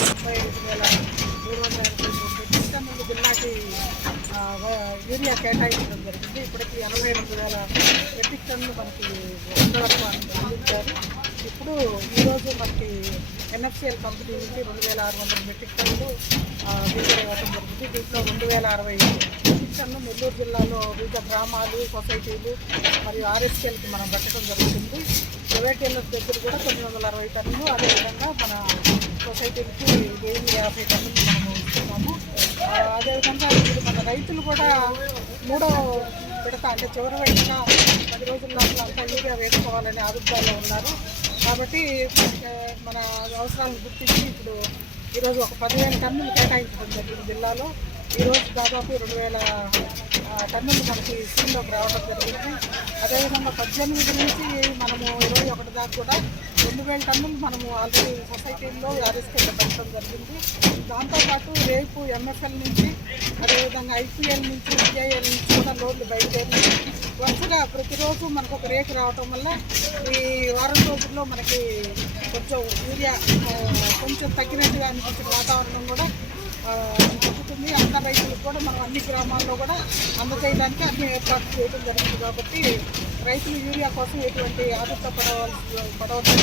ముప్పై వేల మూడు వందల ఎనభై యూరియా కేటాయించడం జరిగింది. ఇప్పటికి ఎనభై రెండు వేల మెట్రిక్ టన్ను మనకి అందరకు అందించారు ఇప్పుడు ఈరోజు మనకి ఎన్ఎఫ్సిఎల్ కంపెనీ నుంచి రెండు వేల ఆరు వందల మెట్రిక్ టన్ను దిగుబడి ఇవ్వడం దీంట్లో రెండు వేల అరవై మెట్రిక్ నెల్లూరు జిల్లాలో వివిధ గ్రామాలు సొసైటీలు మరియు ఆర్ఎస్కేల్కి మనం పెట్టడం జరుగుతుంది. ప్రైవేట్ దగ్గర కూడా తొమ్మిది వందల అరవై టన్నులు అదేవిధంగా మన సొసైటీలకి వెయ్యి యాభై టన్నులు మనము ఇస్తున్నాము. అదేవిధంగా ఇప్పుడు మన రైతులు కూడా మూడో విడత అంటే చివరి విడత పది రోజుల లోపల అంతా యూరియా వేసుకోవాలనే అభిప్రాయంలో ఉన్నారు. కాబట్టి మన అవసరాలను గుర్తించి ఇప్పుడు ఈరోజు ఒక పదివేల టన్నులు కేటాయించడం జరిగింది జిల్లాలో. ఈరోజు దాదాపు రెండు వేల టన్నులు మనకి స్కీమ్లోకి రావడం జరిగింది. అదేవిధంగా పద్దెనిమిది నుంచి మనము ఇరవై ఒకటి దాకా కూడా రెండు వేల టన్నులు మనము ఆల్రెడీ సొసైటీల్లో ఆర్ఎస్కేలో పెట్టడం జరిగింది. దాంతోపాటు రేపు ఎంఎఫ్ఎల్ నుంచి అదేవిధంగా ఐపీఎల్ నుంచి సిఐఎల్ నుంచి కూడా లోన్లు బయలుదేరి వరుసగా ప్రతిరోజు మనకు ఒక రేటు రావటం వల్ల ఈ వారం రోజుల్లో మనకి కొంచెం యూరియా కొంచెం తగ్గినట్టుగా అనిపించిన వాతావరణం కూడా రైతులకు కూడా మనం అన్ని గ్రామాల్లో కూడా అందజేయడానికి అన్ని ఏర్పాట్లు చేయడం జరుగుతుంది కాబట్టి రైతులు యూరియా కోసం ఎటువంటి ఆదుత పడవలసి పడవలసి